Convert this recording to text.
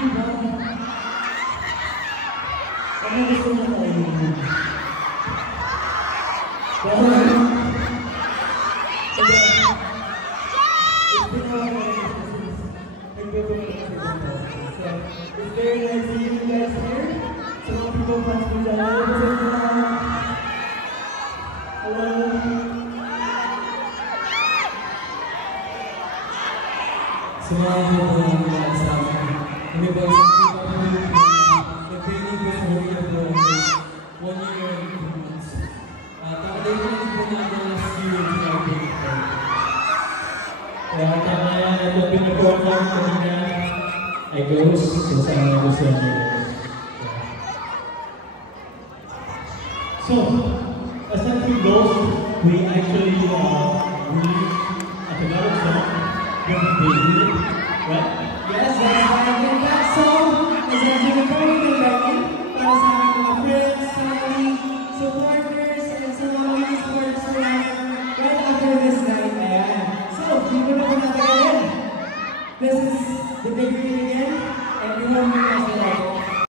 Ano gusto mo tayo? It's very nice seeing you guys here. So many people want to be hello. Sumama po po lang mga sa amin. Kami po isang nag-training ko sa Korea po 1 year and 2 months. Pagkakalimutin po namin last year in our break. Kaya tama yan, ito pinag-perform ko niya ay goes sa gusto niya. So, aside from those, we actually released a Tagalog song from Baby, right? Yes, that's